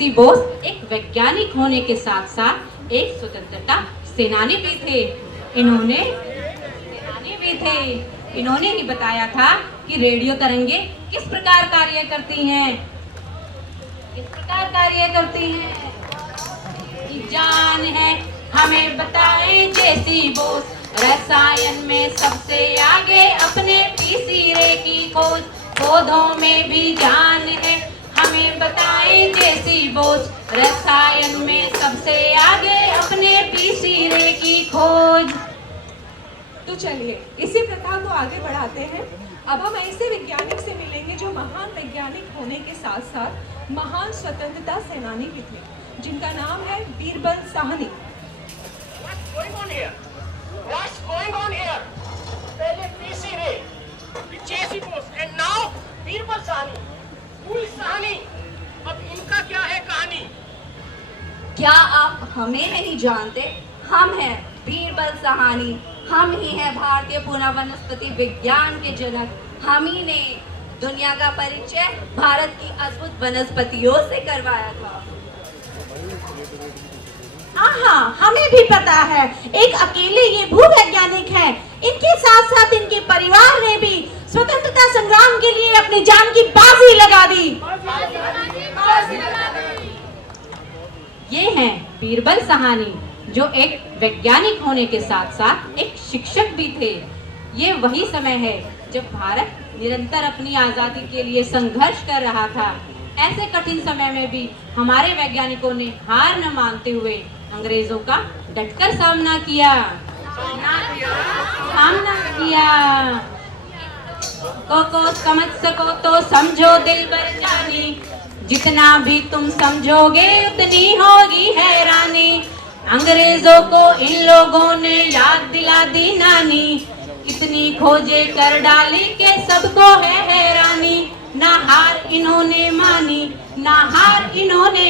जेसी बोस एक वैज्ञानिक होने के साथ साथ एक स्वतंत्रता सेनानी भी थे। इन्होंने ही बताया था कि रेडियो तरंगे किस प्रकार कार्य करती हैं। कि जान है हमें बताए जेसी बोस, रसायन में सबसे आगे अपने पीसी रे की खोज, पौधों में भी जान है हमें बताए जेसी बोस, रसायन में सबसे आगे अपने पीसी रे की खोज। तो चलिए इसी प्रथा को आगे बढ़ाते हैं। अब हम ऐसे वैज्ञानिक से मिलेंगे जो महान वैज्ञानिक होने के साथ साथ महान स्वतंत्रता सेनानी भी थे, जिनका नाम है Birbal Sahni. What's going on here? पहले पीसी रे, जेसी Bose, and now Birbal Sahni. Who is Sahni? अब इनका क्या है कहानी? क्या आप हमें नहीं जानते? हम हैं बीरबल साहनी। हम ही हैं भारतीय पुनः वनस्पति विज्ञान के जनक। हम ही ने दुनिया का परिचय भारत की अद्भुत वनस्पतियों से करवाया था। हाँ, हमें भी पता है। एक अकेले ये भूवैज्ञानिक हैं। इनके साथ साथ इनके परिवार ने भी स्वतंत्रता संग्राम के लिए अपनी जान की बाजी लगा दी। ये हैं बीरबल साहनी, जो एक वैज्ञानिक होने के साथ साथ एक शिक्षक भी थे। ये वही समय है जब भारत निरंतर अपनी आजादी के लिए संघर्ष कर रहा था। ऐसे कठिन समय में भी हमारे वैज्ञानिकों ने हार न मानते हुए अंग्रेजों का डटकर सामना किया। को समझ सको तो समझो दिल भर जानी, जितना भी तुम समझोगे उतनी होगी हैरानी। अंग्रेजों को इन लोगों ने याद दिला दी नानी, कितनी खोजे कर डाली के सबको है हैरानी। ना हार इन्होंने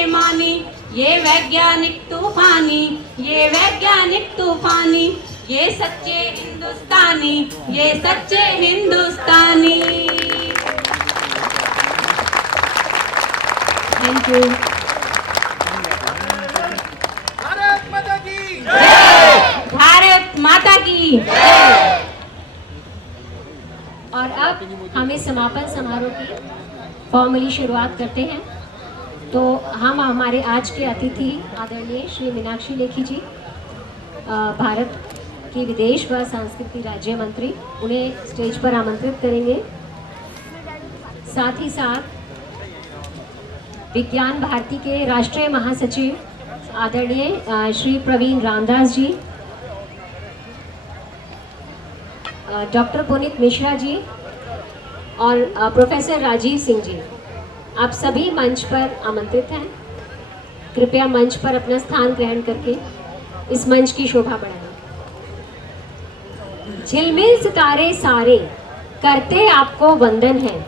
मानी, ये वैज्ञानिक तूफानी, ये सच्चे हिंदुस्तानी। Thank you. भारत माता की जय। भारत माता की जय। और अब हम इस समापन समारोह की फॉर्मली शुरुआत करते हैं। तो हम हमारे आज के अतिथि आदरणीय श्री मीनाक्षी लेखी जी, भारत की विदेश व संस्कृति राज्य मंत्री, उन्हें स्टेज पर आमंत्रित करेंगे। साथ ही साथ विज्ञान भारती के राष्ट्रीय महासचिव आदरणीय श्री प्रवीण रामदास जी, डॉक्टर पुनीत मिश्रा जी और प्रोफेसर राजीव सिंह जी, आप सभी मंच पर आमंत्रित हैं। कृपया मंच पर अपना स्थान ग्रहण करके इस मंच की शोभा बढ़ाएं। झिलमिल सितारे सारे करते आपको वंदन है,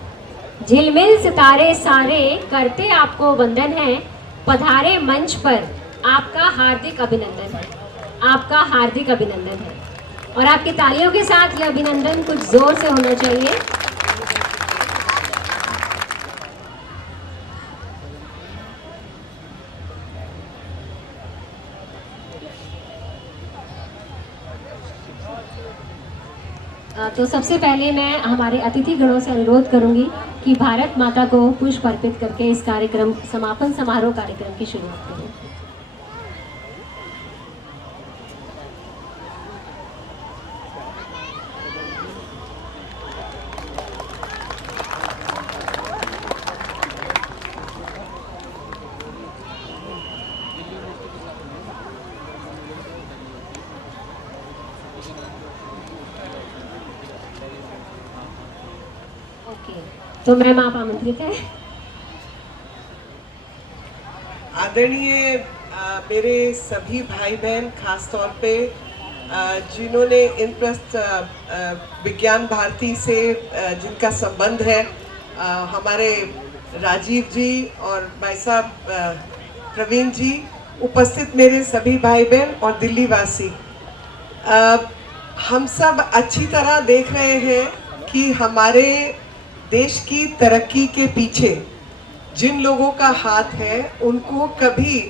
झिलमिल सितारे सारे करते आपको वंदन है। पधारे मंच पर आपका हार्दिक अभिनंदन है। और आपकी तालियों के साथ यह अभिनंदन कुछ जोर से होना चाहिए। तो सबसे पहले मैं हमारे अतिथि गणों से अनुरोध करूंगी कि भारत माता को पुष्प अर्पित करके इस कार्यक्रम समापन समारोह कार्यक्रम की शुरुआत करें। तो मैम आप आमंत्रित हैं। आदरणीय मेरे सभी भाई बहन, खास तौर पे जिन्होंने इंद्रप्रस्थ विज्ञान भारती से जिनका संबंध है, हमारे राजीव जी और भाई साहब प्रवीण जी, उपस्थित मेरे सभी भाई बहन और दिल्ली वासी, हम सब अच्छी तरह देख रहे हैं कि हमारे देश की तरक्की के पीछे जिन लोगों का हाथ है उनको कभी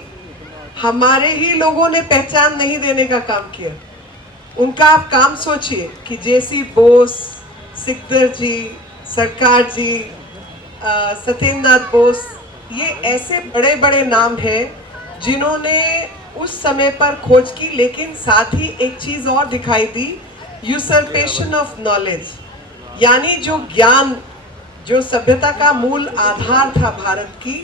हमारे ही लोगों ने पहचान नहीं देने का काम किया। उनका आप काम सोचिए कि जेसी बोस, सिकदर जी, सरकार जी, सत्येंद्र नाथ बोस, ये ऐसे बड़े बड़े नाम हैं जिन्होंने उस समय पर खोज की, लेकिन साथ ही एक चीज और दिखाई दी, यूसर्पेशन ऑफ नॉलेज, यानी जो ज्ञान, जो सभ्यता का मूल आधार था भारत की,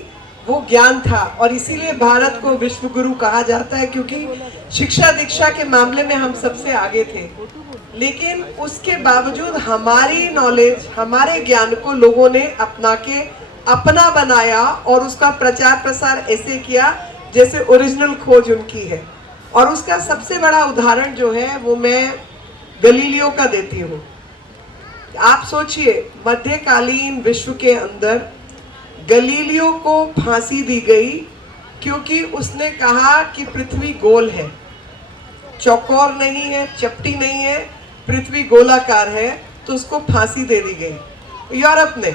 वो ज्ञान था। और इसीलिए भारत को विश्व गुरु कहा जाता है, क्योंकि शिक्षा दीक्षा के मामले में हम सबसे आगे थे। लेकिन उसके बावजूद हमारी नॉलेज, हमारे ज्ञान को लोगों ने अपना के अपना बनाया और उसका प्रचार प्रसार ऐसे किया जैसे ओरिजिनल खोज उनकी है। और उसका सबसे बड़ा उदाहरण जो है वो मैं गलीलियो का देती हूँ। आप सोचिए, मध्यकालीन विश्व के अंदर गलीलियो को फांसी दी गई क्योंकि उसने कहा कि पृथ्वी गोल है, चौकोर नहीं है, चपटी नहीं है, पृथ्वी गोलाकार है, तो उसको फांसी दे दी गई यूरोप ने।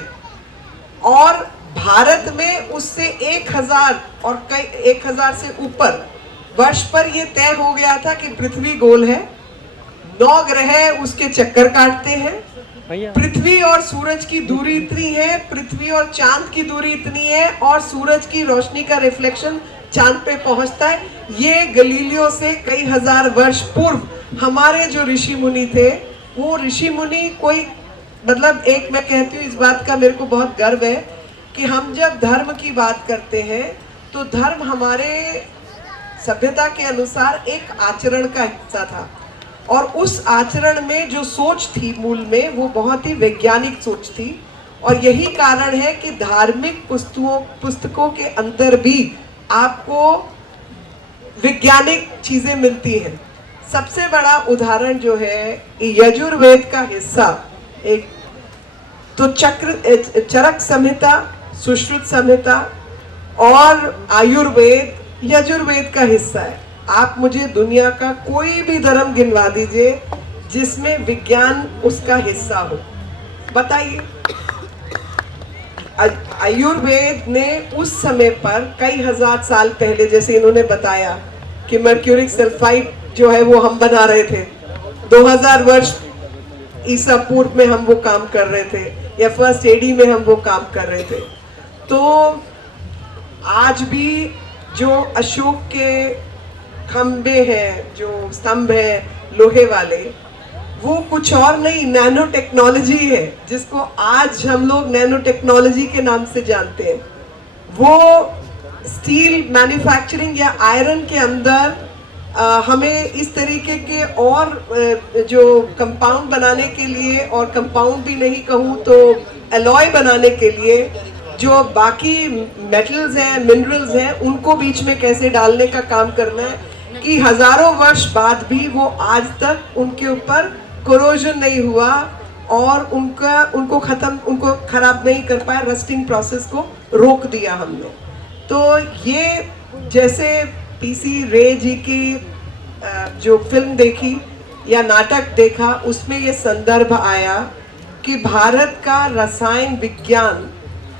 और भारत में उससे 1000 और कई 1000 से ऊपर वर्ष पर यह तय हो गया था कि पृथ्वी गोल है, 9 ग्रह उसके चक्कर काटते हैं, पृथ्वी और सूरज की दूरी इतनी है, पृथ्वी और चांद की दूरी इतनी है, और सूरज की रोशनी का रिफ्लेक्शन चांद पे पहुंचता है। ये गलीलियो से कई हजार वर्ष पूर्व हमारे जो ऋषि मुनि थे, वो ऋषि मुनि कोई मतलब, एक मैं कहती हूँ, इस बात का मेरे को बहुत गर्व है कि हम जब धर्म की बात करते हैं तो धर्म हमारे सभ्यता के अनुसार एक आचरण का हिस्सा था, और उस आचरण में जो सोच थी मूल में, वो बहुत ही वैज्ञानिक सोच थी। और यही कारण है कि धार्मिक पुस्तकों के अंदर भी आपको वैज्ञानिक चीजें मिलती हैं। सबसे बड़ा उदाहरण जो है यजुर्वेद का हिस्सा, एक तो चरक संहिता, सुश्रुत संहिता और आयुर्वेद यजुर्वेद का हिस्सा है। आप मुझे दुनिया का कोई भी धर्म गिनवा दीजिए जिसमें विज्ञान उसका हिस्सा हो, बताइए। आयुर्वेद ने उस समय पर कई हजार साल पहले, जैसे इन्होंने बताया कि मर्क्यूरिक सल्फाइड जो है वो हम बना रहे थे, 2000 वर्ष ईसा पूर्व में हम वो काम कर रहे थे, या फर्स्ट एडी में हम वो काम कर रहे थे। तो आज भी जो अशोक के खंबे हैं, जो स्तंभ है लोहे वाले, वो कुछ और नहीं, नैनो टेक्नोलॉजी है, जिसको आज हम लोग नैनो टेक्नोलॉजी के नाम से जानते हैं। वो स्टील मैन्युफैक्चरिंग या आयरन के अंदर हमें इस तरीके के और जो कंपाउंड बनाने के लिए, और कंपाउंड भी नहीं कहूँ तो एलॉय बनाने के लिए, जो बाकी मेटल्स हैं, मिनरल्स हैं, उनको बीच में कैसे डालने का काम करना है कि हजारों वर्ष बाद भी वो आज तक उनके ऊपर कोरोजन नहीं हुआ और उनको खराब नहीं कर पाया, रस्टिंग प्रोसेस को रोक दिया हमने। तो ये जैसे पीसी रे जी की जो फिल्म देखी या नाटक देखा, उसमें ये संदर्भ आया कि भारत का रसायन विज्ञान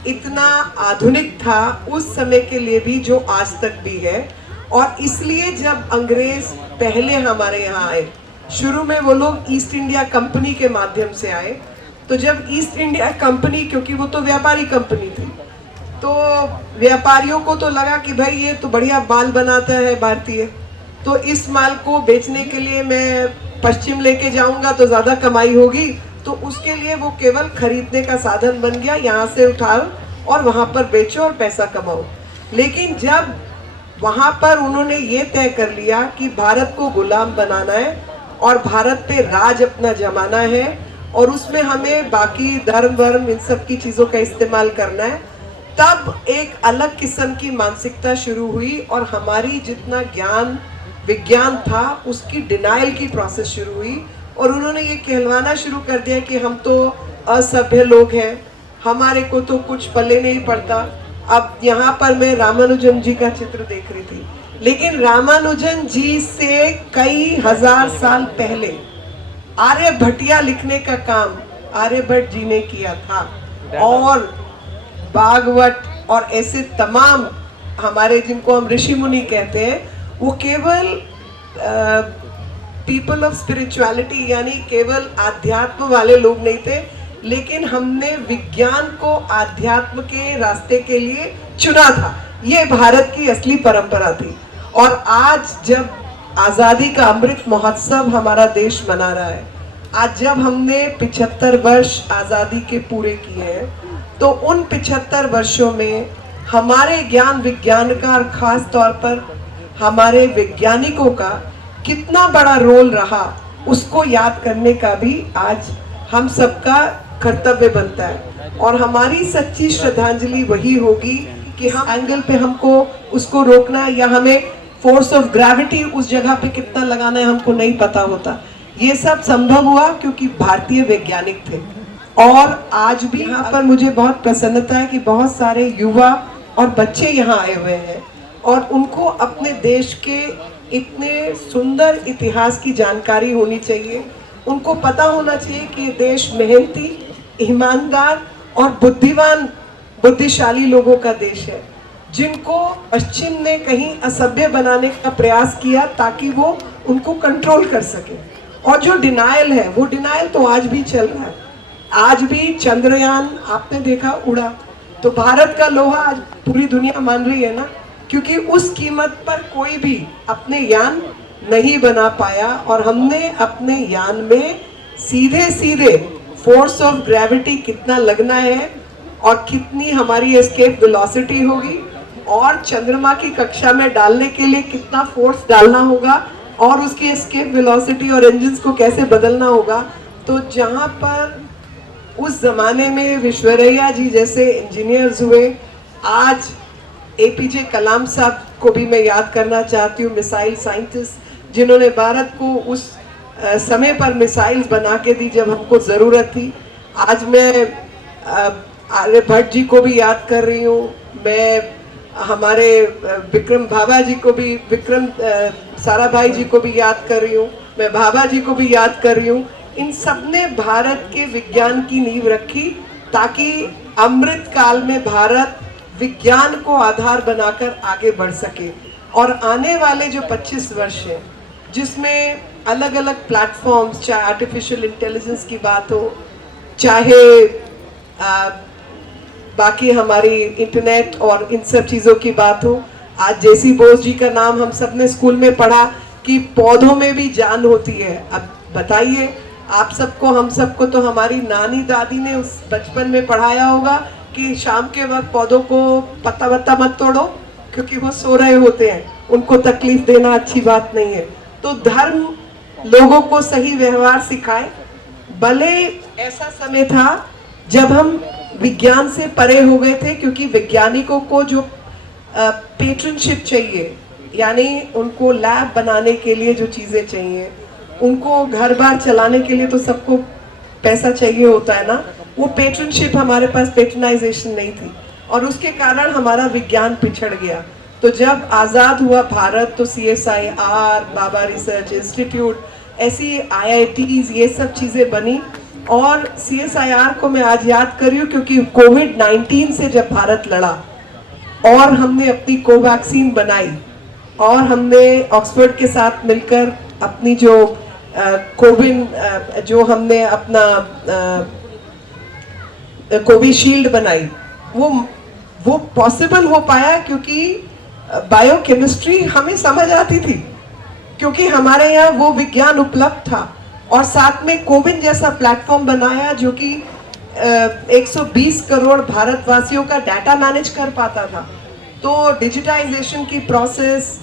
इतना आधुनिक था उस समय के लिए भी, जो आज तक भी है। और इसलिए जब अंग्रेज पहले हमारे यहाँ आए, शुरू में वो लोग ईस्ट इंडिया कंपनी के माध्यम से आए, तो जब ईस्ट इंडिया कंपनी, क्योंकि वो तो व्यापारी कंपनी थी, तो व्यापारियों को तो लगा कि भाई ये तो बढ़िया माल बनाता है भारतीय, तो इस माल को बेचने के लिए मैं पश्चिम लेके जाऊंगा तो ज़्यादा कमाई होगी, तो उसके लिए वो केवल खरीदने का साधन बन गया, यहाँ से उठाओ और वहाँ पर बेचो और पैसा कमाओ। लेकिन जब वहाँ पर उन्होंने ये तय कर लिया कि भारत को गुलाम बनाना है और भारत पे राज अपना जमाना है, और उसमें हमें बाकी धर्म वर्म इन सब की चीज़ों का इस्तेमाल करना है, तब एक अलग किस्म की मानसिकता शुरू हुई और हमारी जितना ज्ञान विज्ञान था उसकी डिनाइल की प्रोसेस शुरू हुई। और उन्होंने ये कहलवाना शुरू कर दिया कि हम तो असभ्य लोग हैं, हमारे को तो कुछ पल्ले नहीं पड़ता। अब यहाँ पर मैं रामानुजन जी का चित्र देख रही थी, लेकिन रामानुजन जी से कई हजार साल पहले आर्यभट्टिया लिखने का काम आर्यभट्ट जी ने किया था, और भागवत और ऐसे तमाम हमारे जिनको हम ऋषि मुनि कहते हैं, वो केवल पीपल ऑफ स्पिरिचुअलिटी यानी केवल आध्यात्म वाले लोग नहीं थे, लेकिन हमने विज्ञान को आध्यात्म के रास्ते के लिए चुना था। ये भारत की असली परंपरा थी। और आज जब आज़ादी का अमृत महोत्सव हमारा देश मना रहा है, आज जब हमने 75 वर्ष आज़ादी के पूरे किए हैं, तो उन 75 वर्षों में हमारे ज्ञान विज्ञान का और ख़ास तौर पर हमारे वैज्ञानिकों का कितना बड़ा रोल रहा, उसको याद करने का भी आज हम सबका कर्तव्य बनता है। और हमारी सच्ची श्रद्धांजलि वही होगी कि हम एंगल पे हमको उसको रोकना है, या हमें फोर्स ऑफ ग्रेविटी उस जगह पे कितना लगाना है हमको नहीं पता होता। ये सब संभव हुआ क्योंकि भारतीय वैज्ञानिक थे। और आज भी यहाँ पर मुझे बहुत प्रसन्नता है कि बहुत सारे युवा और बच्चे यहाँ आए हुए हैं और उनको अपने देश के इतने सुंदर इतिहास की जानकारी होनी चाहिए। उनको पता होना चाहिए कि देश मेहनती, ईमानदार और बुद्धिमान, बुद्धिशाली लोगों का देश है, जिनको पश्चिम ने कहीं असभ्य बनाने का प्रयास किया ताकि वो उनको कंट्रोल कर सके। और जो डिनायल है, वो डिनायल तो आज भी चल रहा है। आज भी चंद्रयान आपने देखा उड़ा, तो भारत का लोहा आज पूरी दुनिया मान रही है ना, क्योंकि उस कीमत पर कोई भी अपने यान नहीं बना पाया। और हमने अपने यान में सीधे सीधे फोर्स ऑफ ग्रेविटी कितना लगना है और कितनी हमारी एस्केप वेलोसिटी होगी, और चंद्रमा की कक्षा में डालने के लिए कितना फोर्स डालना होगा, और उसकी एस्केप वेलोसिटी और इंजन्स को कैसे बदलना होगा। तो जहाँ पर उस जमाने में विश्वेश्वरैया जी जैसे इंजीनियर्स हुए, आज एपीजे कलाम साहब को भी मैं याद करना चाहती हूँ, मिसाइल साइंटिस्ट जिन्होंने भारत को उस समय पर मिसाइल्स बना के दी जब हमको ज़रूरत थी। आज मैं आर्यभट्ट जी को भी याद कर रही हूँ, मैं हमारे विक्रम भाभा जी को भी, विक्रम साराभाई जी को भी याद कर रही हूँ, मैं भाभा जी को भी याद कर रही हूँ। इन सब ने भारत के विज्ञान की नींव रखी ताकि अमृत काल में भारत विज्ञान को आधार बनाकर आगे बढ़ सके। और आने वाले जो 25 वर्ष हैं, जिसमें अलग अलग प्लेटफॉर्म्स, चाहे आर्टिफिशियल इंटेलिजेंस की बात हो, चाहे बाकी हमारी इंटरनेट और इन सब चीज़ों की बात हो। आज जेसी बोस जी का नाम हम सब ने स्कूल में पढ़ा कि पौधों में भी जान होती है। अब बताइए आप सबको, हम सबको तो हमारी नानी दादी ने उस बचपन में पढ़ाया होगा कि शाम के वक्त पौधों को पत्ता वत्ता मत तोड़ो क्योंकि वो सो रहे होते हैं, उनको तकलीफ देना अच्छी बात नहीं है। तो धर्म लोगों को सही व्यवहार सिखाए। भले ऐसा समय था जब हम विज्ञान से परे हो गए थे, क्योंकि वैज्ञानिकों को जो पेट्रनशिप चाहिए, यानी उनको लैब बनाने के लिए जो चीज़ें चाहिए, उनको घर बार चलाने के लिए तो सबको पैसा चाहिए होता है ना, वो पेट्रनशिप हमारे पास, पेट्रनाइजेशन नहीं थी और उसके कारण हमारा विज्ञान पिछड़ गया। तो जब आज़ाद हुआ भारत तो CSIR, बाबा रिसर्च इंस्टीट्यूट, ऐसी IITs, ये सब चीज़ें बनी। और CSIR को मैं आज याद कर रही हूँ क्योंकि कोविड-19 से जब भारत लड़ा और हमने अपनी कोवैक्सीन बनाई और हमने ऑक्सफोर्ड के साथ मिलकर अपनी जो कोविन जो हमने अपना कोविशील्ड बनाई, वो पॉसिबल हो पाया क्योंकि बायोकेमिस्ट्री हमें समझ आती थी, क्योंकि हमारे यहाँ वो विज्ञान उपलब्ध था। और साथ में कोविन जैसा प्लेटफॉर्म बनाया जो कि 120 करोड़ भारतवासियों का डाटा मैनेज कर पाता था। तो डिजिटाइजेशन की प्रोसेस,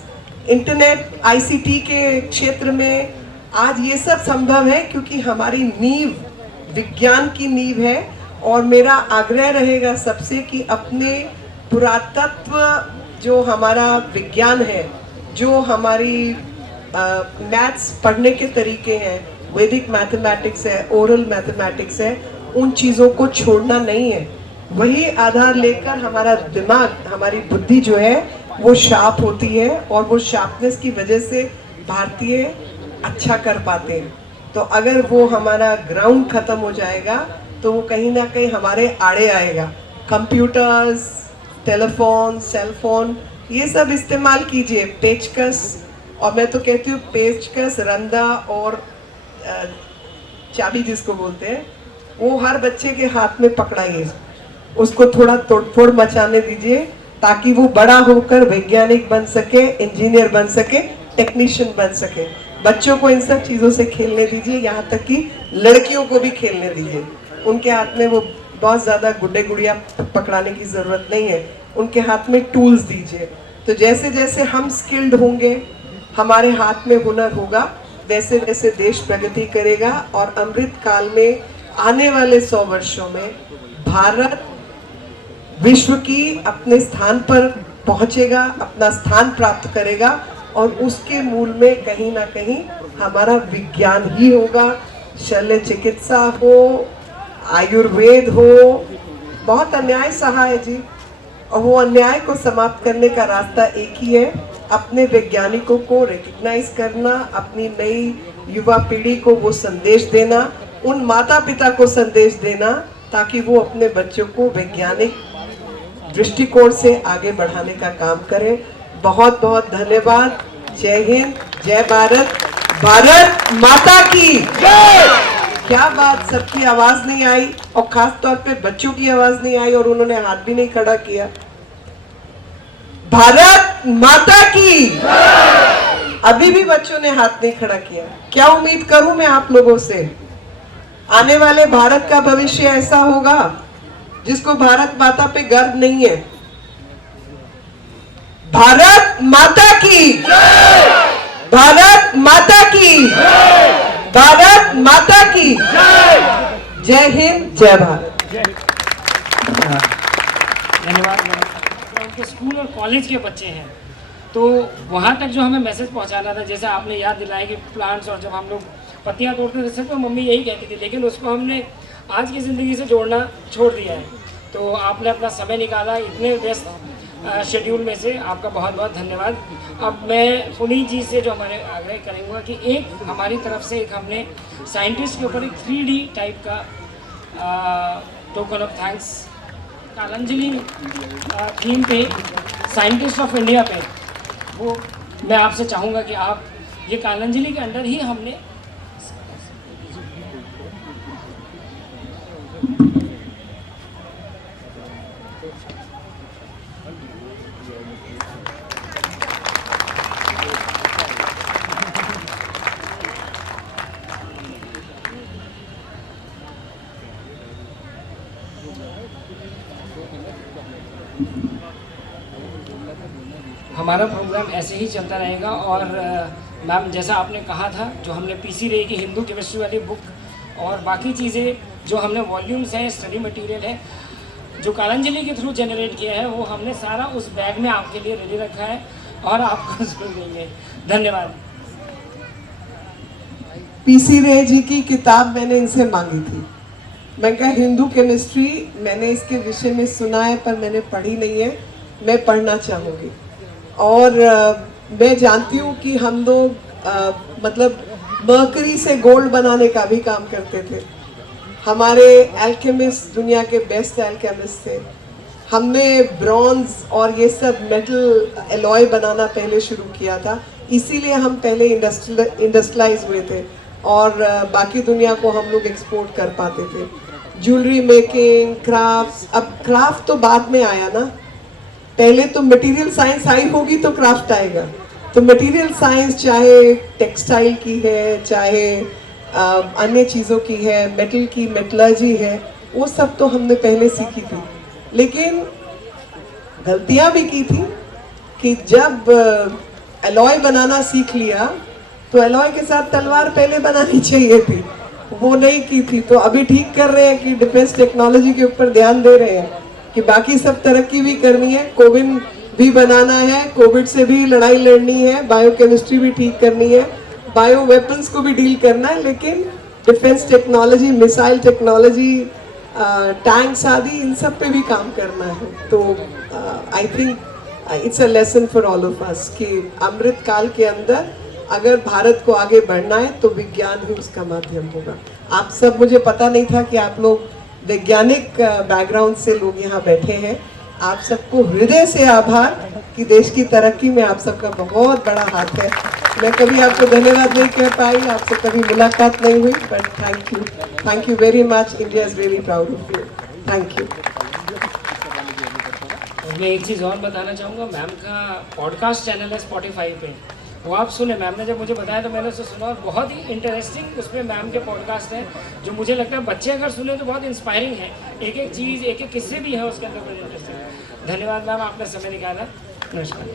इंटरनेट, ICT के क्षेत्र में आज ये सब संभव है क्योंकि हमारी नींव विज्ञान की नींव है। और मेरा आग्रह रहेगा सबसे कि अपने पुरातत्व, जो हमारा विज्ञान है, जो हमारी मैथ्स पढ़ने के तरीके हैं, वैदिक मैथमेटिक्स है, ओरल मैथमेटिक्स है, उन चीज़ों को छोड़ना नहीं है। वही आधार लेकर हमारा दिमाग, हमारी बुद्धि जो है वो शार्प होती है और वो शार्पनेस की वजह से भारतीय अच्छा कर पाते हैं। तो अगर वो हमारा ग्राउंड खत्म हो जाएगा तो वो कहीं ना कहीं हमारे आड़े आएगा। कंप्यूटर्स, टेलीफोन, सेल फोन, ये सब इस्तेमाल कीजिए। पेचकस, और मैं तो कहती हूँ पेचकस, रंदा और चाबी जिसको बोलते हैं, वो हर बच्चे के हाथ में पकड़ाइए। उसको थोड़ा तोड़फोड़ मचाने दीजिए ताकि वो बड़ा होकर वैज्ञानिक बन सके, इंजीनियर बन सके, टेक्नीशियन बन सके। बच्चों को इन सब चीज़ों से खेलने दीजिए, यहाँ तक कि लड़कियों को भी खेलने दीजिए। उनके हाथ में वो बहुत ज़्यादा गुड्डे गुड़िया पकड़ाने की ज़रूरत नहीं है, उनके हाथ में टूल्स दीजिए। तो जैसे जैसे हम स्किल्ड होंगे, हमारे हाथ में हुनर होगा, वैसे वैसे देश प्रगति करेगा। और अमृत काल में आने वाले 100 वर्षों में भारत विश्व की अपने स्थान पर पहुंचेगा, अपना स्थान प्राप्त करेगा, और उसके मूल में कहीं ना कहीं हमारा विज्ञान ही होगा। शल्य चिकित्सा हो, आयुर्वेद हो। बहुत अन्याय सहा है जी, और वो अन्याय को समाप्त करने का रास्ता एक ही है, अपने वैज्ञानिकों को रिकग्नाइज करना, अपनी नई युवा पीढ़ी को वो संदेश देना, उन माता पिता को संदेश देना, ताकि वो अपने बच्चों को वैज्ञानिक दृष्टिकोण से आगे बढ़ाने का काम करें। बहुत बहुत धन्यवाद। जय हिंद, जय भारत, भारत माता की जय। क्या बात, सबकी आवाज नहीं आई, और खास तौर पे बच्चों की आवाज नहीं आई, और उन्होंने हाथ भी नहीं खड़ा किया। भारत माता की अभी भी बच्चों ने हाथ नहीं खड़ा किया। क्या उम्मीद करूं मैं आप लोगों से? आने वाले भारत का भविष्य ऐसा होगा जिसको भारत माता पे गर्व नहीं है। भारत माता की, भारत माता की, भारत माता की जय हिंद, जय भारत। धन्यवाद। उनके स्कूल और कॉलेज के बच्चे हैं, तो वहाँ तक जो हमें मैसेज पहुँचाना था, जैसे आपने याद दिलाया कि प्लांट्स, और जब हम लोग पत्तियाँ तोड़ते थे सिर्फ तो मम्मी यही कहती थी, लेकिन उसको हमने आज की ज़िंदगी से जोड़ना छोड़ दिया है। तो आपने अपना समय निकाला इतने व्यस्त शेड्यूल में से, आपका बहुत बहुत धन्यवाद। अब मैं पुनीत जी से जो हमारे आग्रह करेंगे कि एक हमारी तरफ से एक हमने साइंटिस्ट के ऊपर एक 3D टाइप का टोकन ऑफ थैंक्स कालांजलि थीम पे, साइंटिस्ट ऑफ इंडिया पे, वो मैं आपसे चाहूँगा कि आप ये कालांजलि के अंडर ही हमने हमारा प्रोग्राम ऐसे ही चलता रहेगा। और मैम, जैसा आपने कहा था, जो हमने पीसी रे की हिंदू केमिस्ट्री वाली बुक और बाकी चीज़ें जो हमने वॉल्यूम्स हैं, स्टडी मटेरियल है, जो कालांजलि के थ्रू जनरेट किया है, वो हमने सारा उस बैग में आपके लिए रेडी रखा है और आपको जरूर देंगे। धन्यवाद। पीसी रे जी की किताब मैंने इनसे मांगी थी। मैं कहा हिंदू केमिस्ट्री मैंने इसके विषय में सुना है पर मैंने पढ़ी नहीं है, मैं पढ़ना चाहूँगी। और मैं जानती हूँ कि हम लोग मतलब मर्करी से गोल्ड बनाने का भी काम करते थे। हमारे एल्केमिस्ट दुनिया के बेस्ट एल्केमिस्ट थे। हमने ब्रॉन्ज और ये सब मेटल एलॉय बनाना पहले शुरू किया था, इसीलिए हम पहले इंडस्ट्रियलाइज हुए थे और बाकी दुनिया को हम लोग एक्सपोर्ट कर पाते थे। ज्वेलरी मेकिंग, क्राफ्ट्स, अब क्राफ्ट तो बाद में आया ना, पहले तो मटेरियल साइंस आई होगी तो क्राफ्ट आएगा। तो मटेरियल साइंस चाहे टेक्सटाइल की है, चाहे अन्य चीज़ों की है, मेटल की मेटलर्जी है, वो सब तो हमने पहले सीखी थी। लेकिन गलतियाँ भी की थी कि जब एलॉय बनाना सीख लिया तो एलॉय के साथ तलवार पहले बनानी चाहिए थी, वो नहीं की थी। तो अभी ठीक कर रहे हैं कि डिफेंस टेक्नोलॉजी के ऊपर ध्यान दे रहे हैं कि बाकी सब तरक्की भी करनी है, कोविन भी बनाना है, कोविड से भी लड़ाई लड़नी है, बायोकेमिस्ट्री भी ठीक करनी है, बायो वेपन्स को भी डील करना है, लेकिन defence technology, missile technology, tanks आदि, इन सब पे भी काम करना है। तो I think it's a lesson for all of us कि अमृत काल के अंदर अगर भारत को आगे बढ़ना है तो विज्ञान ही उसका माध्यम होगा। आप सब, मुझे पता नहीं था कि आप लोग वैज्ञानिक बैकग्राउंड से लोग यहाँ बैठे हैं। आप सबको हृदय से आभार कि देश की तरक्की में आप सबका बहुत बड़ा हाथ है। मैं कभी आपको धन्यवाद नहीं कह पाई, आपसे कभी मुलाकात नहीं हुई, but thank you very much. India is really proud of you. Thank you. मैं एक चीज़ और बताना चाहूँगा, मैम का पॉडकास्ट चैनल है स्पॉटिफाई पे, वो आप सुने। मैम ने जब मुझे बताया तो मैंने उसे सुना और बहुत ही इंटरेस्टिंग उसमें मैम के पॉडकास्ट हैं, जो मुझे लगता है बच्चे अगर सुने तो बहुत इंस्पायरिंग है। एक एक चीज़, एक एक किस्से भी है उसके अंदर, बड़े इंटरेस्टिंग। धन्यवाद मैम, आपने समय निकाला। नमस्कार।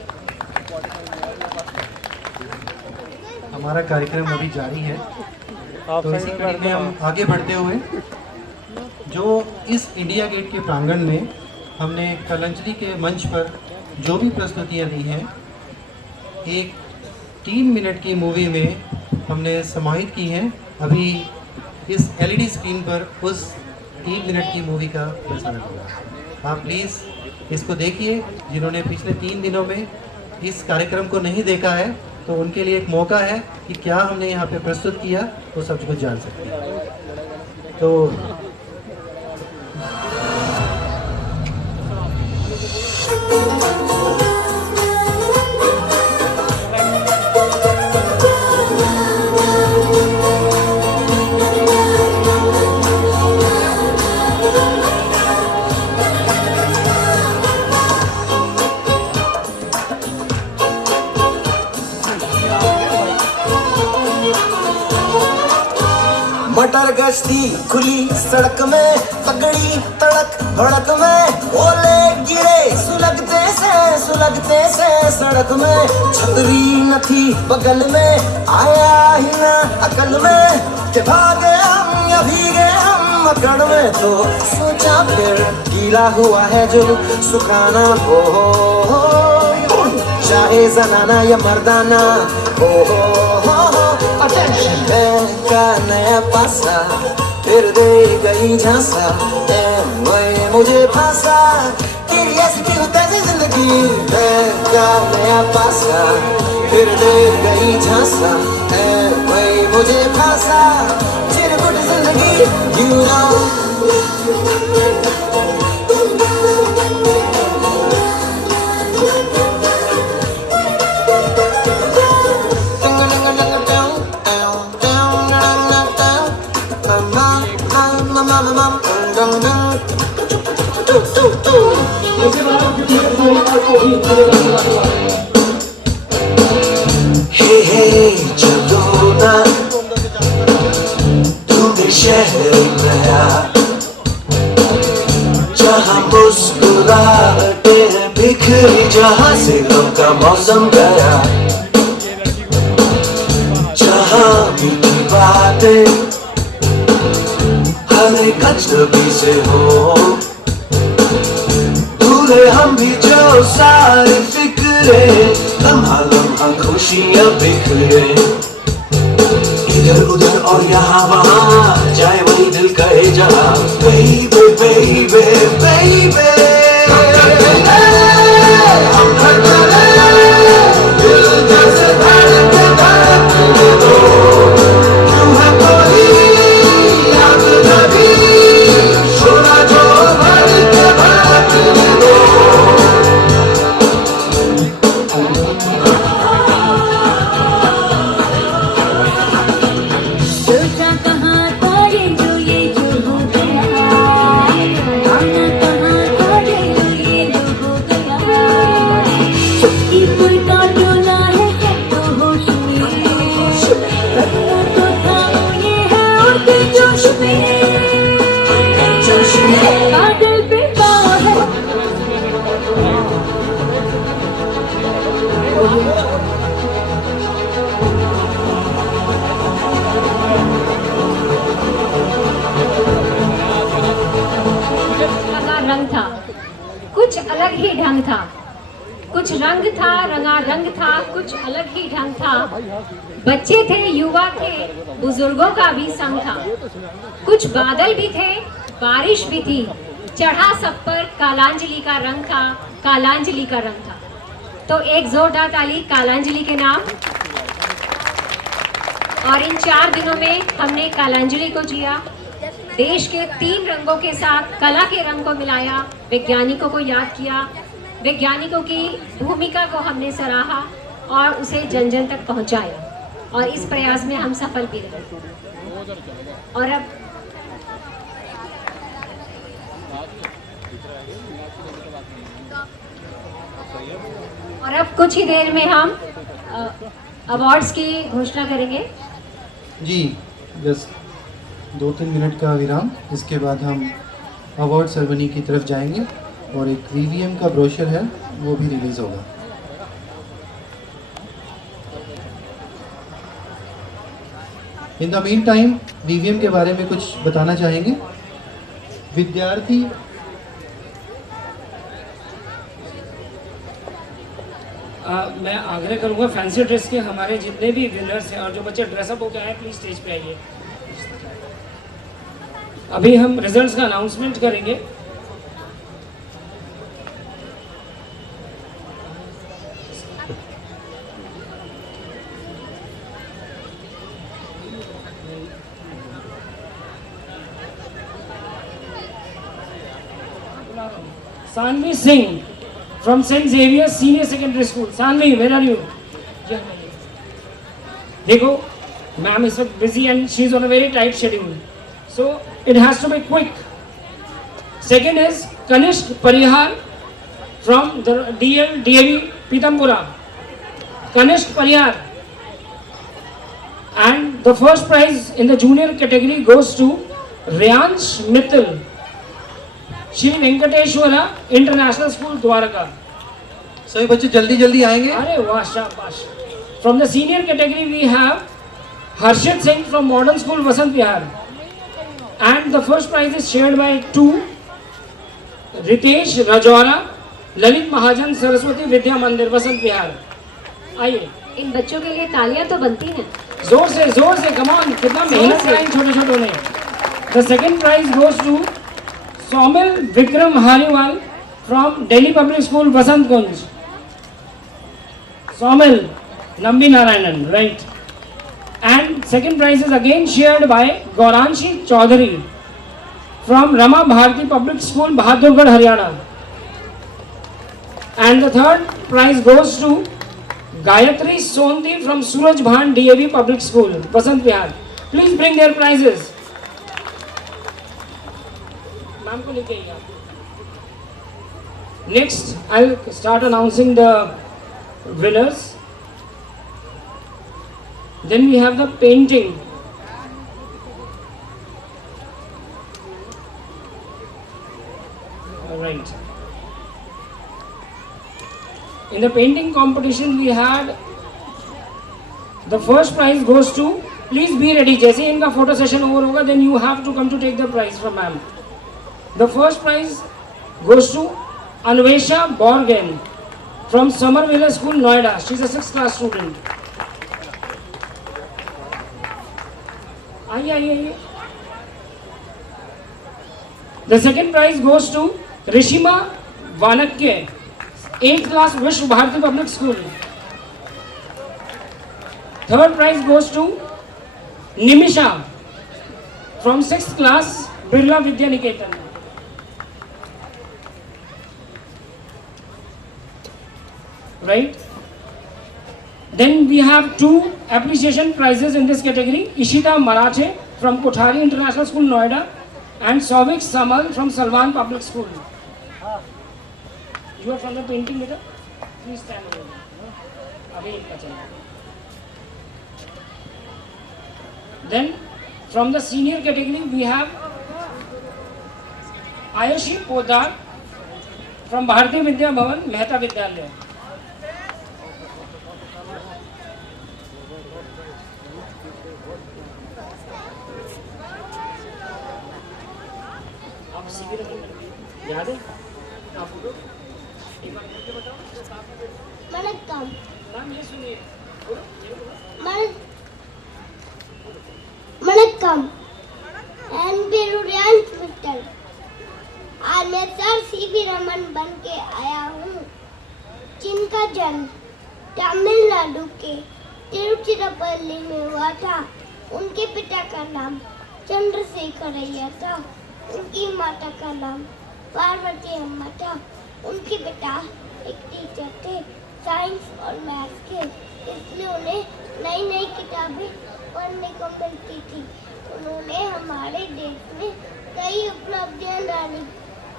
हमारा कार्यक्रम अभी जारी है, तो इसी कड़ी में हम आगे बढ़ते हुए जो इस इंडिया गेट के प्रांगण में हमने कलांजलि के मंच पर जो भी प्रस्तुतियाँ दी हैं, एक 3 मिनट की मूवी में हमने समाहित की हैं। अभी इस LED स्क्रीन पर उस 3 मिनट की मूवी का प्रसारण होगा। आप प्लीज़ इसको देखिए। जिन्होंने पिछले 3 दिनों में इस कार्यक्रम को नहीं देखा है तो उनके लिए एक मौका है कि क्या हमने यहाँ पे प्रस्तुत किया वो सब कुछ जान सकते हैं। तो मटर गश्ती खुली सड़क में, पगड़ी तड़क भड़क में, ओले गिरे सुलगते से सड़क में। छतरी न थी बगल में, आया ही ना अकल में कि भागे हम या भीगे हम अकड़ में। तो सोचा फिर गीला हुआ है जो सुखाना हो, चाहे जनाना या मर्दाना हो। अटेंशन का नया पासा फिर दे गई झांसा, मैं मुझे फांसा तेरी ऐसी क्यों होता है जिंदगी। का नया पासा फिर दे गई झांसा, मैं मुझे फांसा चिरकुट जिंदगी। You know हे चलो ना तुम्हें शहर नया, जहाँ मुस्कुराहटे बिखरी, जहाँ से गम का मौसम गया, जहाँ मीठी बातें हर एक अजनबी से हो। दूर हम भी जो सारी फिक्रे, लम्हा लम्हा खुशियाँ बिखरे, इधर उधर और यहाँ वहाँ, जाए वही दिल कहे जहाँ। Baby, baby, baby, हम धड़कने, दिल जैसे धड़कने दो, क्यों है कोई याद नबी, शोरा जो भर के भड़कने दो। सोचा कहाँ था ये जो हो गया, आना कहाँ था ये जो हो गया। चुप्पी कोई का डोला है तो होश में, करना तो था ये है उनके जोश में, पागल पे पागल। रंग था, कुछ अलग ही ढंग था, कुछ रंग था, रंगा रंग था, कुछ अलग ही ढंग था। बच्चे थे, युवा थे, बुजुर्गों का भी संग था। कुछ बादल भी थे, बारिश भी थी, चढ़ा सब पर कालांजलि का रंग था, कालांजलि का रंग था। तो एक जोरदार ताली कालांजलि के नाम। और इन 4 दिनों में हमने कालांजलि को जिया, देश के 3 रंगों के साथ कला के रंग को मिलाया, वैज्ञानिकों को याद किया, वैज्ञानिकों की भूमिका को हमने सराहा और उसे जन जन तक पहुंचाया और इस प्रयास में हम सफल भी रहे। और अब कुछ ही देर में हम अवार्ड्स की घोषणा करेंगे। जी, जस्ट 2-3 मिनट का विराम, इसके बाद हम अवार्ड सेरेमनी की तरफ जाएंगे और एक वीवीएम का ब्रोशर है वो भी रिलीज़ होगा। In the mean time VVM के बारे में कुछ बताना चाहेंगे विद्यार्थी। मैं आग्रह करूंगा फैंसी ड्रेस के हमारे जितने भी विनर्स हैं और जो बच्चे ड्रेसअप होकर आए प्लीज स्टेज पे आइए। अभी हम रिजल्ट्स का अनाउंसमेंट करेंगे। Sanvi Singh from St. Xavier's Senior Secondary School. Sanvi, where are you? देखो मैम इस वक्त busy and she is on a very tight schedule, so it has to be quick. Second is Kanishk Parihar from DL DAV Pitampura, Kanishk Parihar, and the first prize in the junior category goes to Reyansh Mittal, Shri Venkateshwara international school Dwarka. सभी बच्चे जल्दी जल्दी आएंगे। अरे वाह, शाबाश। From the senior category we have Harshit Singh from modern school Vasant Vihar, and the first prize is shared by 2 Ritesh Rajaura, Lalit Mahajan Saraswati Vidya Mandir Vasant विहार। आइए, इन बच्चों के लिए तालियां तो बनती हैं। जोर से कम ऑन, कितना मेहनत करा इन छोटे छोटों ने। The second prize goes to Saumil Vikram Hariwal from Delhi public school Vasant Kunj. Somil Nambi Narayanan, right? And second prize is again shared by Gauranshi Chaudhary from Rama Bharati Public School, Bahadurgarh, Haryana. And the third prize goes to Gayatri Sonti from Suraj Bhan DAV Public School, Vasant Vihar. Please bring their prizes. Ma'am ko लेके आइए आप. Next, I'll start announcing the winners. Then we have the painting. All right. In the painting competition we had the first prize goes to, please be ready, जैसे ही इनका photo session over होगा then you have to come to take the prize from ma'am. The first prize goes to Anvesha Borgen from Somerville School, Noida. She is a 6th class student. आइए. The second prize goes to Rishima Vanakya, 8th class, Vishwa Bharati Public School. Third prize goes to Nimisha from 6th class, Birla Vidya Niketan. Right? Then we have 2 appreciation prizes in this category. Ishita Marathe from Kothari International School, Noida, and Souvik Samal from Salwan Public School. You are from the painting beta? Please stand over. Abhi ikka chala. Then from the senior category we have Ayushi Podar from Bharati Vidya Bhavan, Mehta Vidyalaya. याद है आपको? वणक्कम। Ma'am ये सुनिए, वणक्कम। एन पेरू रेयांश मित्तल। आज मैं सर सीवी रमन बन के आया हूँ, जिनका जन्म तमिलनाडु के तिरुचिरापल्ली में हुआ था। उनके पिता का नाम चंद्रशेखर अय्यर था। उनकी माता का नाम पार्वती अम्मा था। उनके पिता एक टीचर थे, साइंस और मैथ्स के, इसलिए उन्हें नई नई किताबें पढ़ने को मिलती थी। उन्होंने हमारे देश में कई उपलब्धियां डाली।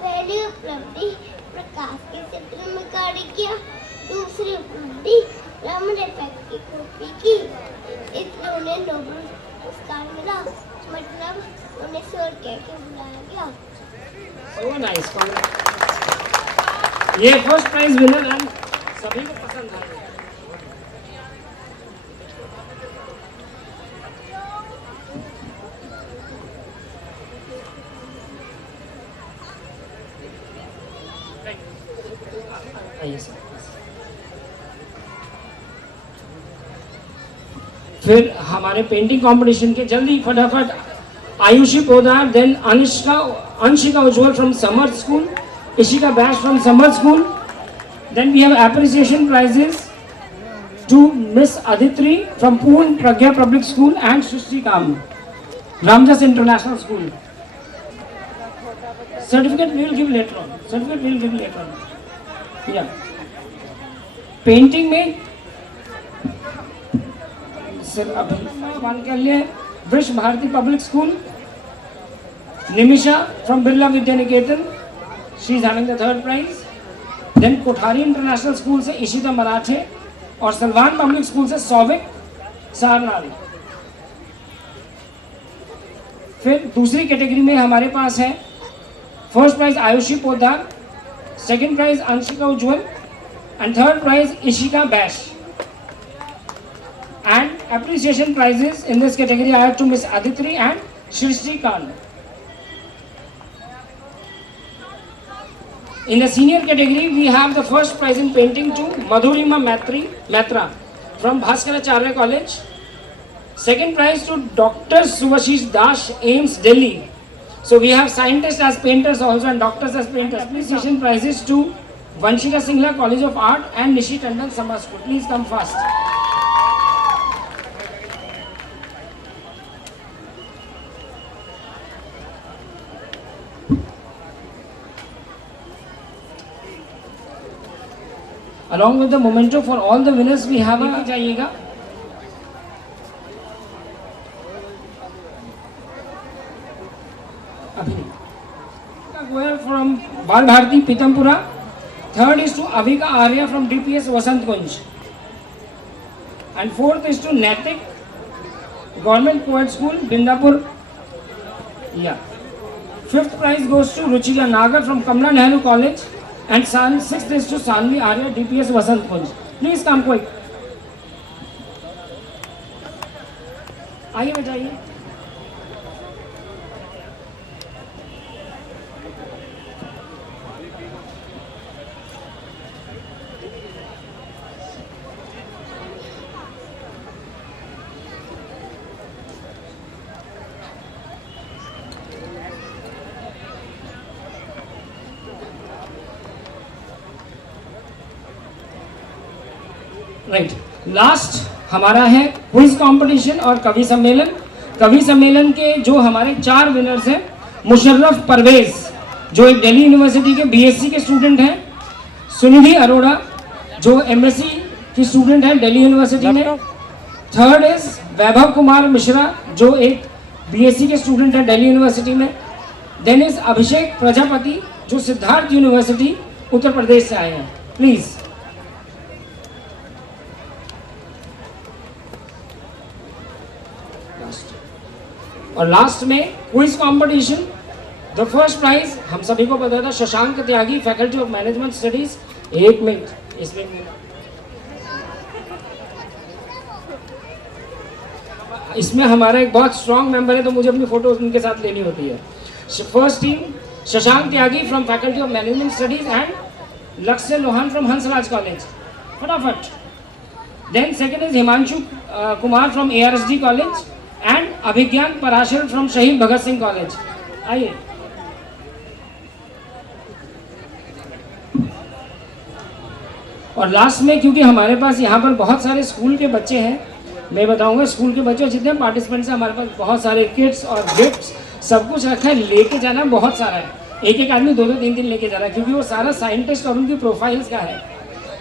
पहली उपलब्धि प्रकाश के क्षेत्र में कार्य किया, दूसरी उपलब्धि रमन इफेक्ट की खोज की, इसलिए उन्हें नोबेल पुरस्कार मिला। मतलब उन्हें सर कह के बुलाया गया। So nice, ये फर्स्ट प्राइज विनर है, सभी को पसंद आया। फिर हमारे पेंटिंग कंपटीशन के जल्दी फटाफट Ayushi Podar, then Anshika Ujjwal from Samar school, Ishika Bash from Summer School. Then we have appreciation prizes to Miss Aditri from Poon Pragya Public School and Shrishti Kam, Ramdas International School. Certificate we will give later on. Yeah. Painting में sir अभी one कर लिए Vishwa Bharati public school, Nimisha from Birla Vidya Niketan. She is having the third prize. Then Kothari international school से इशिता मराठे और Salwan public school से सौविक सारनारी। फिर दूसरी category में हमारे पास है first prize Aayushi Podar, second prize Anshika Ujjwal and third prize Ishika Baish. And appreciation prizes in this category are two miss Aditri and Srishti Kaan. In the senior category, we have the first prize in painting to Madhurima Matra from Bhaskaracharya College. Second prize to Dr. Subhashish Das, AIMS, Delhi. So we have scientists as painters also and doctors as painters. Appreciation prizes to Vanshika Singla College of Art and Nishi Tandon Summer School. Please come fast. Along with the memento for all the winners, we have a जाइएगा। Goyal from Bal Bharati Pitampura. Third is to Avika Arya from DPS Vasant Kunj. And fourth is to Naitik Government Co-ed School, Bindapur. Yeah. Fifth prize goes to Ruchika Nagar from Kamla Nehru College. And sixth is to Sanvi Arya, DPS Vasant Kunj. Please come quick. आइए बेटा आइए। Right, last हमारा है quiz competition और कवि सम्मेलन। कवि सम्मेलन के जो हमारे 4 विनर्स हैं, मुशर्रफ परवेज जो एक दिल्ली यूनिवर्सिटी के बीएससी के स्टूडेंट हैं, सुनिधि अरोड़ा जो एमएससी की स्टूडेंट है दिल्ली यूनिवर्सिटी में। थर्ड इज वैभव कुमार मिश्रा जो एक बीएससी के स्टूडेंट है दिल्ली यूनिवर्सिटी में। देन इज अभिषेक प्रजापति जो सिद्धार्थ यूनिवर्सिटी उत्तर प्रदेश से आए हैं। प्लीज और लास्ट में quiz competition. The first prize हम सभी को पता था, Shashank Tyagi faculty of management studies. एक मिनट इसमें हमारा एक बहुत स्ट्रॉन्ग मेंबर है तो मुझे अपनी फोटो उनके साथ लेनी होती है। First team Shashank Tyagi from faculty of management studies and Lakshya Lohan from Hansraj college. फटाफट। Then second is Himanshu Kumar from ARSD college and Abhigyan Parashar from Shaheed Bhagat Singh college. आइए। और लास्ट में क्योंकि हमारे पास यहाँ पर बहुत सारे स्कूल के बच्चे हैं मैं बताऊंगा स्कूल के बच्चों जितने पार्टिसिपेंट्स हैं हमारे पास बहुत सारे किट्स और गिफ्ट्स सब कुछ रखा है। लेके जाना बहुत सारा है, एक एक आदमी 2-2 3-3 लेके जा रहा है क्योंकि वो सारा साइंटिस्ट और उनकी प्रोफाइल्स का है।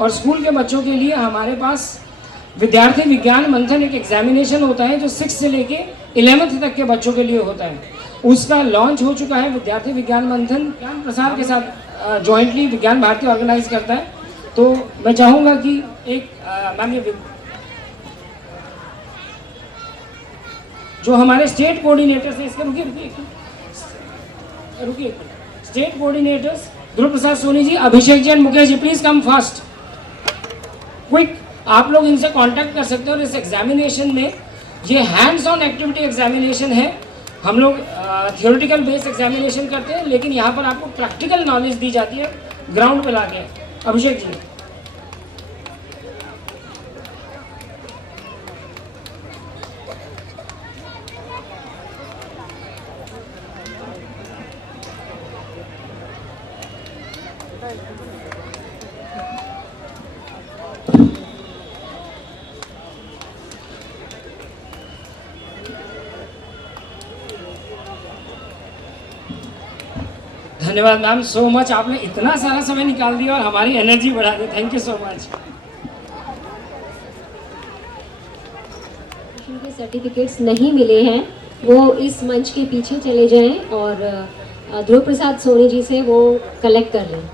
और स्कूल के बच्चों के लिए हमारे पास विद्यार्थी विज्ञान मंथन एक एग्जामिनेशन होता है जो 6 से लेके 11th तक के बच्चों के लिए होता है। उसका लॉन्च हो चुका है। विद्यार्थी विज्ञान मंथन ज्ञान प्रसार के साथ जॉइंटली विज्ञान भारती ऑर्गेनाइज करता है। तो मैं चाहूँगा कि एक मैम ये जो हमारे स्टेट कोऑर्डिनेटर्स हैं इसके रुकिए state coordinators Dhruv Prasad Soni ji, Abhishek ji and Mukesh ji, please come fast quick. आप लोग इनसे कांटेक्ट कर सकते हो। और इस एग्जामिनेशन में ये हैंड्स ऑन एक्टिविटी एग्जामिनेशन है। हम लोग थियोरेटिकल बेस्ड एग्जामिनेशन करते हैं लेकिन यहाँ पर आपको प्रैक्टिकल नॉलेज दी जाती है ग्राउंड पे लाके। अभिषेक जी धन्यवाद मैम, सो मच। आपने इतना सारा समय निकाल दिया और हमारी एनर्जी बढ़ा दी। Thank you so much. के सर्टिफिकेट्स नहीं मिले हैं वो इस मंच के पीछे चले जाएं और ध्रुव प्रसाद सोनी जी से वो कलेक्ट कर लें।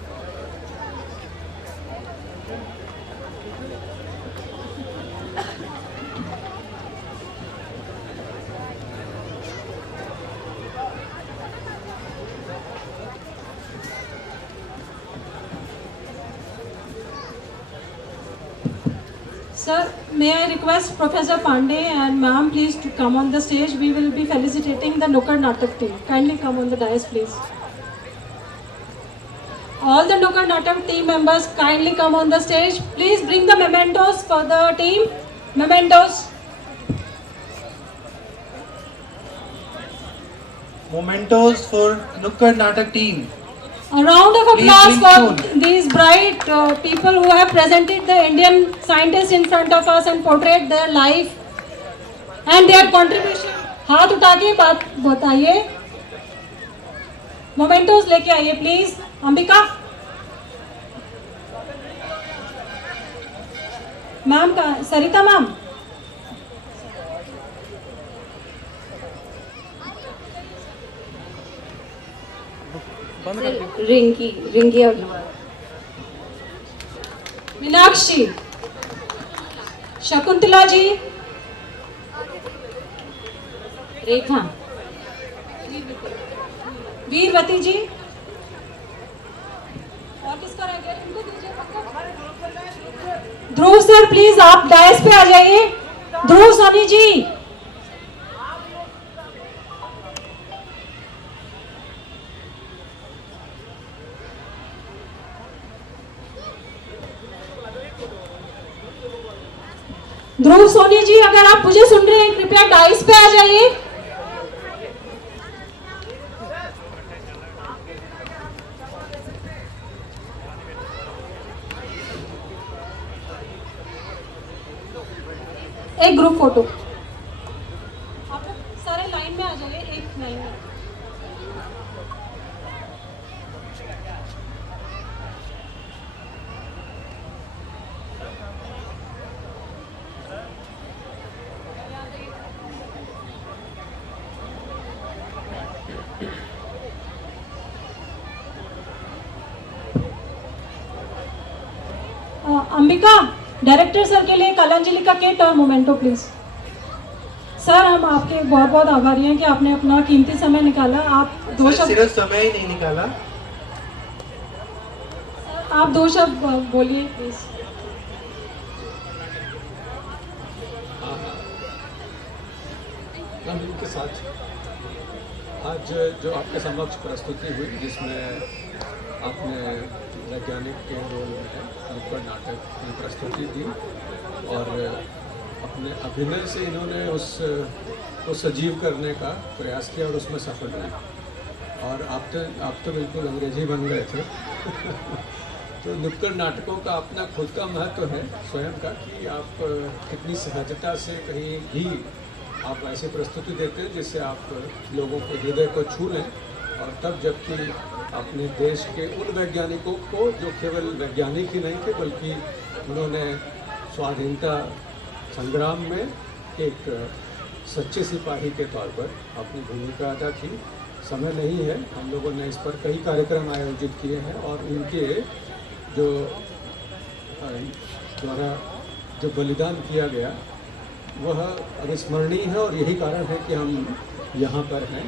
Sir, may I request Professor Pandey and ma'am please to come on the stage. We will be felicitating the Nukkad Natak team. Kindly come on the dais please. All the Nukkad Natak team members kindly come on the stage. Please bring the mementos for the team. Mementos. Mementos for Nukkad Natak team. A round of applause for these bright people who have presented the Indian scientists in front of us and portrayed their life and their contribution. हाथ उठा के बात बताइए, मोमेंटोस लेके आइए please. Ambika ma'am का, सरिता ma'am Rinki Agarwal, Meenakshi, Shakuntala ji, रेखा, वीरवती जी और किसका रह गया? इनको दीजिए पक्का। ध्रुव सर प्लीज आप डायस पे आ जाइए। ध्रुव सोनी जी, ध्रुव सोनी जी अगर आप मुझे सुन रहे हैं कृपया डाइस पे आ जाइए। एक ग्रुप फोटो, आप सारे लाइन में आ जाइए, एक लाइन में। अंबिका, डायरेक्टर सर के लिए कलांजलि का किट और मोमेंटो प्लीज। सर हम आपके बहुत बहुत आभारी हैं कि आपने अपना कीमती समय निकाला। आप दो शब्द, सिर्फ समय ही नहीं निकाला, आप दो शब्द बोलिए प्लीज। के साथ आज जो आपके समक्ष प्रस्तुति हुई जिसमें आपने वैज्ञानिक के रोल में नुक्कड़ नाटक की प्रस्तुति दी और अपने अभिनय से इन्होंने उसको सजीव करने का प्रयास किया और उसमें सफल रहे। और आप तो बिल्कुल अंग्रेजी बन गए थे तो नुक्कड़ नाटकों का अपना खुद का महत्व है स्वयं का, कि आप कितनी सहजता से कहीं भी आप ऐसी प्रस्तुति देते हैं जिससे आप लोगों के हृदय को छू लें। और तब जबकि अपने देश के उन वैज्ञानिकों को जो केवल वैज्ञानिक ही नहीं थे बल्कि उन्होंने स्वाधीनता संग्राम में एक सच्चे सिपाही के तौर पर अपनी भूमिका अदा की। समय नहीं है, हम लोगों ने इस पर कई कार्यक्रम आयोजित किए हैं और उनके जो द्वारा जो बलिदान किया गया वह अविस्मरणीय है। और यही कारण है कि हम यहाँ पर हैं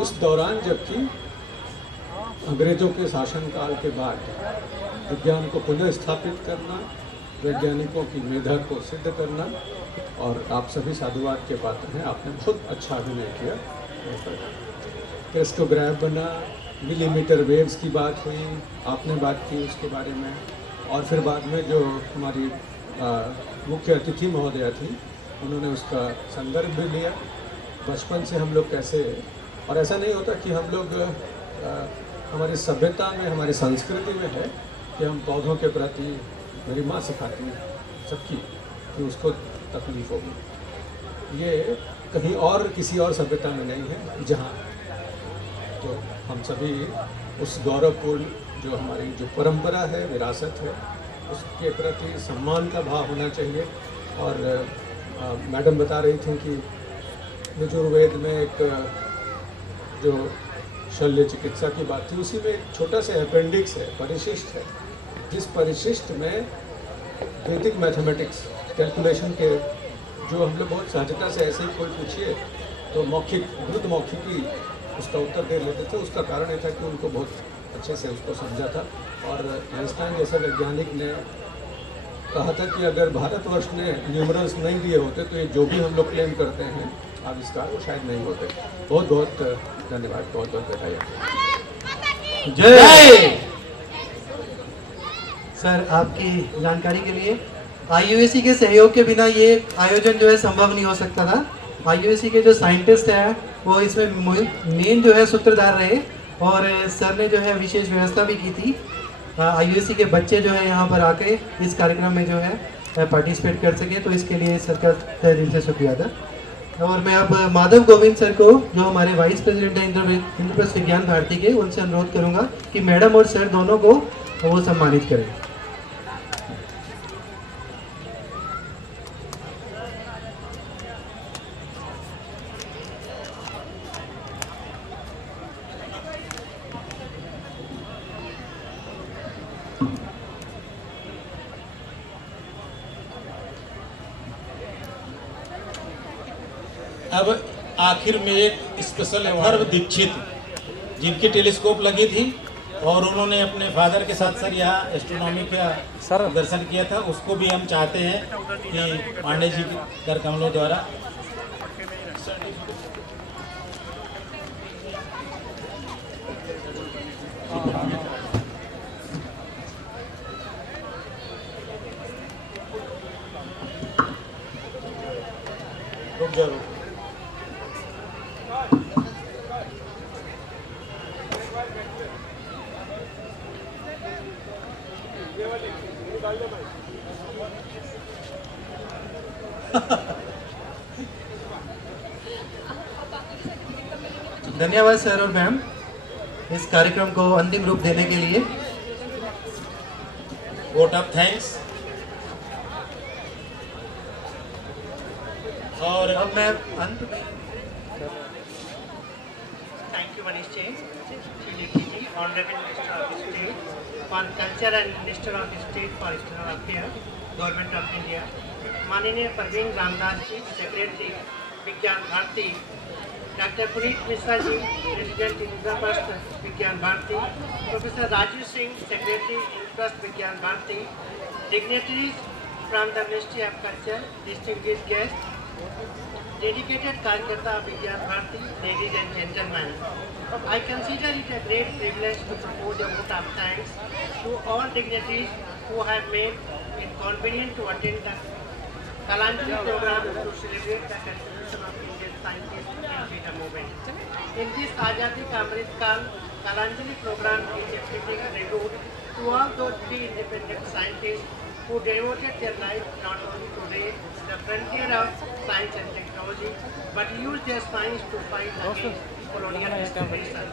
उस दौरान जबकि अंग्रेज़ों के शासनकाल के बाद विज्ञान को पुनः स्थापित करना, वैज्ञानिकों की मेधा को सिद्ध करना। और आप सभी साधुवाद के पात्र हैं, आपने बहुत अच्छा अभिनय किया। क्रेस्टोग्राफ बना, मिलीमीटर वेव्स की बात हुई, आपने बात की उसके बारे में। और फिर बाद में जो हमारी मुख्य अतिथि महोदया थी उन्होंने उसका संदर्भ भी लिया, बचपन से हम लोग कैसे। और ऐसा नहीं होता कि हम लोग हमारी सभ्यता में, हमारी संस्कृति में है कि हम पौधों के प्रति, मेरी माँ सिखाती है सबकी, कि उसको तकलीफ होगी। ये कहीं और किसी और सभ्यता में नहीं है जहाँ। तो हम सभी उस गौरवपूर्ण जो हमारी जो परंपरा है, विरासत है, उसके प्रति सम्मान का भाव होना चाहिए। और मैडम बता रही थी कि यजुर्वेद में एक जो शल्य चिकित्सा की बात थी, उसी में एक छोटा सा अपेंडिक्स है, परिशिष्ट है, जिस परिशिष्ट में वैदिक मैथमेटिक्स कैलकुलेशन के जो हम लोग बहुत सहजता से ऐसे ही कोई पूछिए तो मौखिक, द्रुत मौखिक ही उसका उत्तर दे लेते थे। उसका कारण ये था कि उनको बहुत अच्छे से उसको समझा था। और आइंस्टाइन जैसे वैज्ञानिक ने कहा था कि अगर भारतवर्ष ने न्यूमरल्स नहीं दिए होते तो ये जो भी हम लोग क्लेम करते हैं आविष्कार वो शायद नहीं होते। बहुत बहुत धन्यवाद, बहुत बहुत बधाई। जय सर, आपकी जानकारी के लिए IUAC के सहयोग के बिना ये आयोजन जो है संभव नहीं हो सकता था। IUAC के जो साइंटिस्ट हैं वो इसमें मेन जो है सूत्रधार रहे और सर ने जो है विशेष व्यवस्था भी की थी। IUAC के बच्चे जो है यहाँ पर आके इस कार्यक्रम में जो है पार्टिसिपेट कर सके, तो इसके लिए सर का तहे दिल से शुक्रिया था। और मैं अब माधव गोविंद सर को, जो हमारे वाइस प्रेसिडेंट हैं इंद्रप्रस्थ विज्ञान भारती के, उनसे अनुरोध करूँगा कि मैडम और सर दोनों को वो सम्मानित करें। अब आखिर में एक स्पेशल अथर्व दीक्षित, जिनकी टेलीस्कोप लगी थी और उन्होंने अपने फादर के साथ सर यहाँ एस्ट्रोनॉमी का दर्शन किया था, उसको भी हम चाहते हैं कि पांडे जी कर कमलों द्वारा रुक जाओ। धन्यवाद सर और मैम इस कार्यक्रम को अंतिम रूप देने के लिए। Vote of thanks. और अब मैं अंत में Thank you, Manish Jain, Shri Honorable Minister of State for Culture and Minister of State for External Affairs, Government of India, माननीय परवीन रामदास जी, सेक्रेटरी विज्ञान भारती, डॉक्टर पुनीत मिश्रा जी, प्रेसिडेंट इंद्रप्रस्थ विज्ञान भारती, प्रोफेसर राजीव सिंह, सेक्रेटरी इंद्रप्रस्थ विज्ञान Bharti, dignitaries from the Ministry of Culture, distinguished guests, dedicated Karyakarta of Vigyan Bharati, ladies and gentlemen, I consider it a great privilege to propose a vote of thanks to all dignitaries who have made it convenient to attend the Kalanjali program to celebrate the contribution of Indian scientists in freedom movement. In this Azadi ka Amrit Kaal, Kalanjali program is a fitting tribute to all those three independent scientists who devoted their life not only to raise the frontier of science and technology, but used their science to fight against colonial discrimination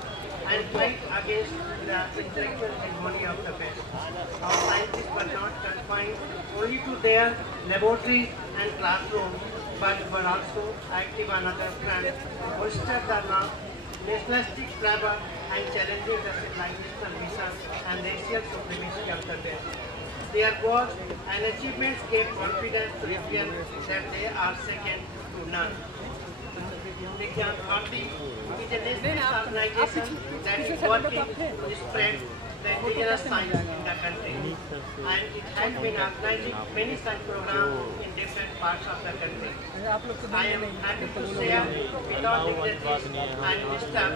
and fight against the intellectual hegemony of the West. Our scientists were not confined only to their laboratories and classrooms, but were also active on other fronts, bolster the nationalistic fervor and challenging the civilizational vision and racial supremacy of the West. Their works and achievements gave confidence to Indians that they are second to none. Vigyan Bharti is a national organization that is working to spread the indigenous science in the country, and it has been organizing many such programs in different parts of the country. I am happy to share with all dignitaries and staff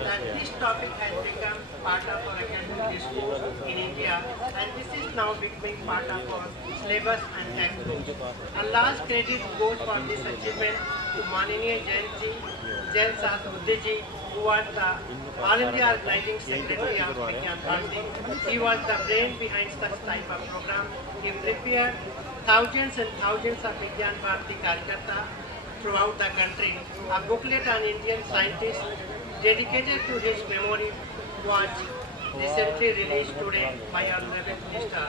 that this topic has become part of our academic discourse in India, and this is now becoming part of our syllabus and textbooks. A large credit goes for this achievement to Maniniya Jain Sahasrabudhe ji, who was the All India Organizing Secretary of Vigyan Bharti. He was the brain behind such type of program. He prepared thousands and thousands of Vigyan Bharti Karyakarta throughout the country. A booklet on Indian scientists dedicated to his memory was recently released today by our Honorable Minister.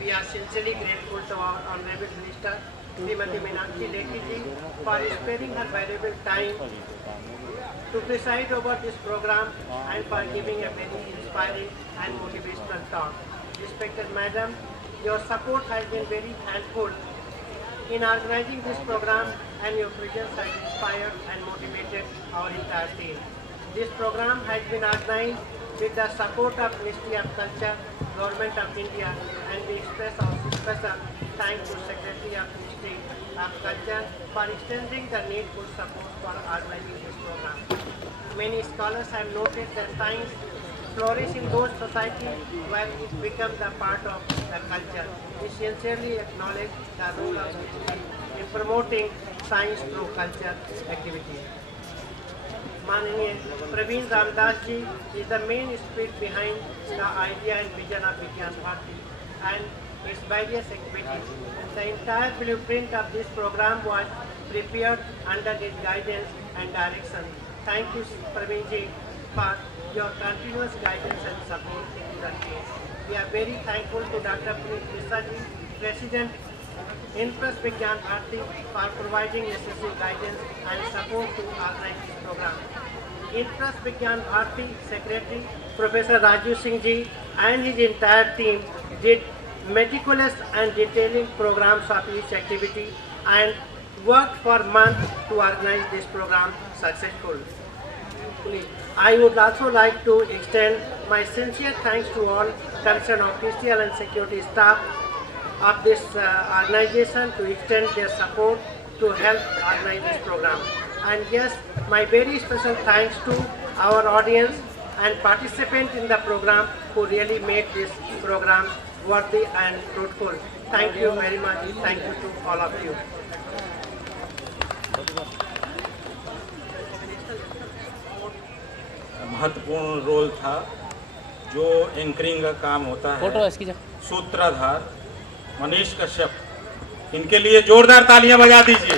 We are sincerely grateful to our Honorable Minister, Srimati Meenakshi Lekhi ji, for sparing her valuable time to preside over this program and for giving a very inspiring and motivational talk. Respected Madam, your support has been very helpful in organizing this program, and your presence has inspired and motivated our entire team. This program has been organized with the support of Ministry of Culture, Government of India, and we express our special thanks to Secretary of Ministry of Culture for extending the needful support for organizing this program. Many scholars have noted that science flourishes in those societies where it becomes a part of the culture. We sincerely acknowledge the role of history in promoting science through culture activities. Maniniya Praveen Ramdas ji is the main spirit behind the idea and vision of Vigyan Bharti and its various activities. The entire blueprint of this program was prepared under his guidance and direction. Thank you, Praveen ji, for your continuous guidance and support to the team. We are very thankful to Dr. Puneet Mishra ji, President, INPRESS Vigyan Bharti, for providing necessary guidance and support to organize this program. INPRESS Vigyan Bharti Secretary, Professor Rajiv Singh ji, and his entire team did meticulous and detailing programs of each activity and worked for months to organize this program successfully. I would also like to extend my sincere thanks to all concerned official and security staff of this organization to extend their support to help organize this program. And yes, my very special thanks to our audience and participants in the program who really made this program worthy and fruitful. Thank you very much. Thank you to all of you. महत्वपूर्ण role था जो anchoring का काम होता है सूत्रधार मनीष कश्यप, इनके लिए जोरदार तालियां बजा दीजिए।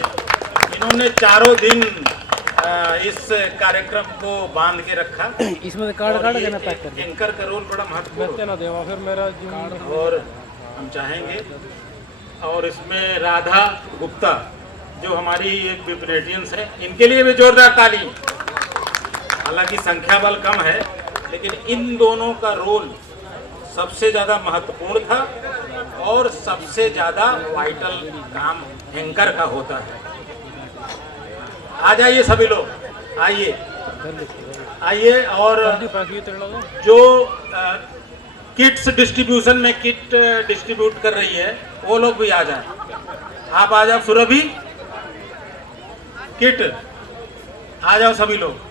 इन्होंने चारों दिन इस कार्यक्रम को बांध के रखा। इसमें कार्ड देना पैक कर एंकर का रोल बड़ा महत्वपूर्ण और हम चाहेंगे। और इसमें राधा गुप्ता जो हमारी एक बिब्रेटियंस है, इनके लिए भी जोरदार ताली। हालांकि संख्या बल कम है, लेकिन इन दोनों का रोल सबसे ज़्यादा महत्वपूर्ण था और सबसे ज़्यादा वाइटल काम एंकर का होता है। आ जाइए सभी लोग, आइए आइए। और जो किट्स डिस्ट्रीब्यूशन में किट डिस्ट्रीब्यूट कर रही है वो लोग भी आ जाए। आप आ जाओ। सुरभि किट आ जाओ सभी लोग।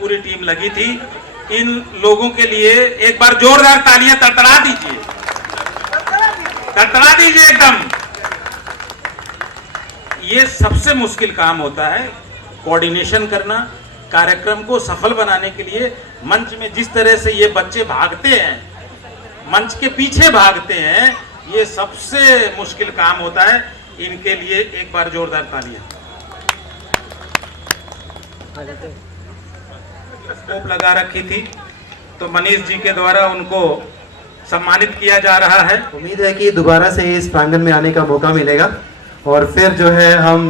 पूरी टीम लगी थी। इन लोगों के लिए एक बार जोरदार तालियां तड़तड़ा दीजिए, तड़तड़ा दीजिए एकदम। ये सबसे मुश्किल काम होता है, कोऑर्डिनेशन करना, कार्यक्रम को सफल बनाने के लिए। मंच में जिस तरह से ये बच्चे भागते हैं, मंच के पीछे भागते हैं, ये सबसे मुश्किल काम होता है। इनके लिए एक बार जोरदार तालियां। स्कोप लगा रखी थी तो मनीष जी के द्वारा उनको सम्मानित किया जा रहा है। उम्मीद है कि दोबारा से इस प्रांगण में आने का मौका मिलेगा और फिर जो है हम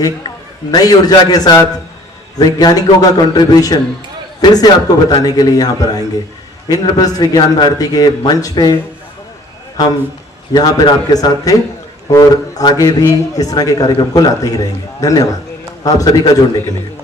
एक नई ऊर्जा के साथ वैज्ञानिकों का कंट्रीब्यूशन फिर से आपको बताने के लिए यहाँ पर आएंगे। इंद्रप्रस्थ विज्ञान भारती के मंच पे हम यहाँ पर आपके साथ थे और आगे भी इस तरह के कार्यक्रम को लाते ही रहेंगे। धन्यवाद आप सभी का जुड़ने के लिए।